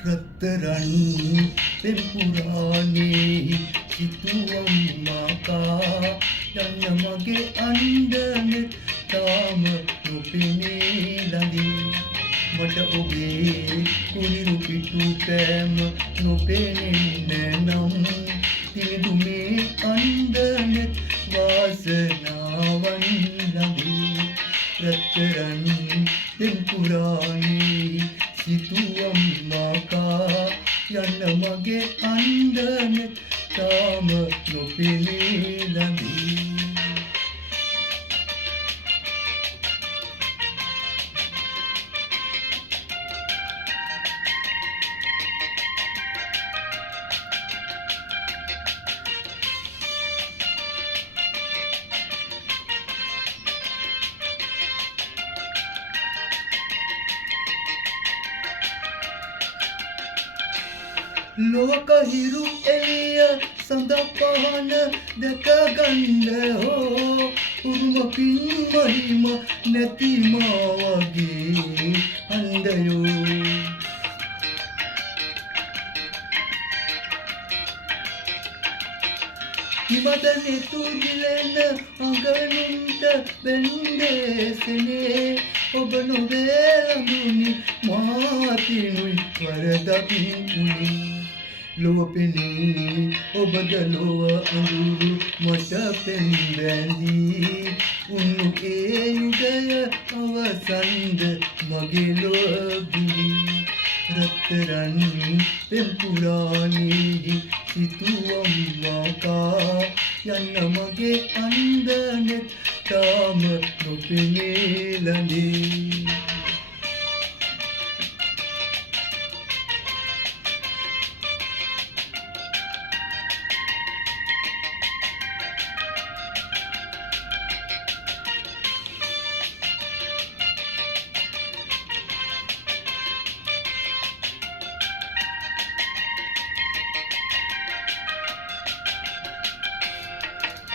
රත්තරන් පෙම්පුරානේ සිතුවම් මාකා යන්න මගේ අන්දනෙත් තාම නොපෙනේ ළඟින් මට ඔබේ කුරිරු පිටු පෑම නොපෙනෙන්න නම් තිබු මේ අන්දනෙත් වාසනාවන් ළඟින් රත්තරන් පෙම්පුරානේ සිතුවම් මාකා යන්න මගේ අන්දනෙත් තාම නොපෙනේ ළඟින් ලෝක හිරු එළිය සඳ පහන දැක ගන්න හෝ උරුම පින් මහිම නැති මා වගේ අන්දයෝ හිමදනේ තුගිලෙන අඟනුන්ට බෙන්දේසනේ ඔබ නොවේ ළඟුනි මාතිනුයි වරදක් උනි ලොව පෙනී ඔබද ලොව අඳුරු මට පෙන් බැඳී උන්නු ඒ යුගය අවසන්ද මගේ ලොව බිලි රත්තරන් පෙම්පුරානේ සිතුවම් මාකා යන්න මගේ අන්දනෙත් තාම නොපෙනේ ළඟින්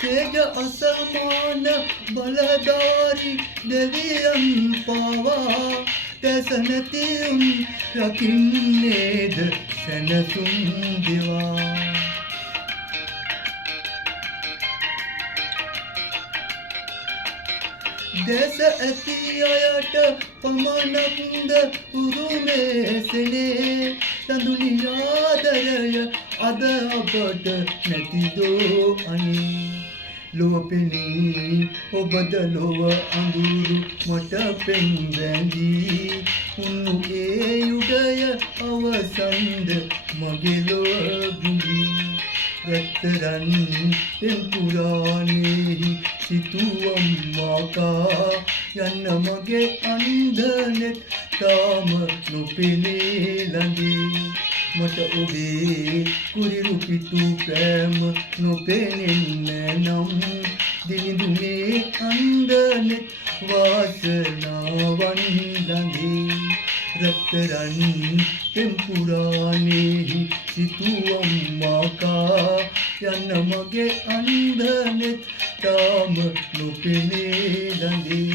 තේජ අසමාන බලධාරි දෙවියන් පවා දැසනතියුන් රකින්නේද සැනසුම් දෙවා දැස ඇති අයට පමණක්ද උරුමේසනේ සඳුනි ආදරය අද අපට නැතිදෝ අනේ ලොව පෙනී ඔබද ලොව අඳුරු මට පෙන් බැඳී උන්නු ඒ යුගය අවසන්ද මගේ ලොව බුලි රත්තරන් පෙම්පුරානේ සිතුවම් මාකා යන්න මගේ අන්දනෙත් තාම නොපෙනේ ළඟින් මට ඔබේ කුරිරු පිටු පෑම නොපෙනෙන්න නම් දිනිදු මේ අන්දනෙත් වාසනාවන් ළඟින් රත්තරන් පෙම්පුරානේ සිතුවම් මාකා යන්න මගේ අන්දනෙත් තාම නොපෙනේ ළඟින්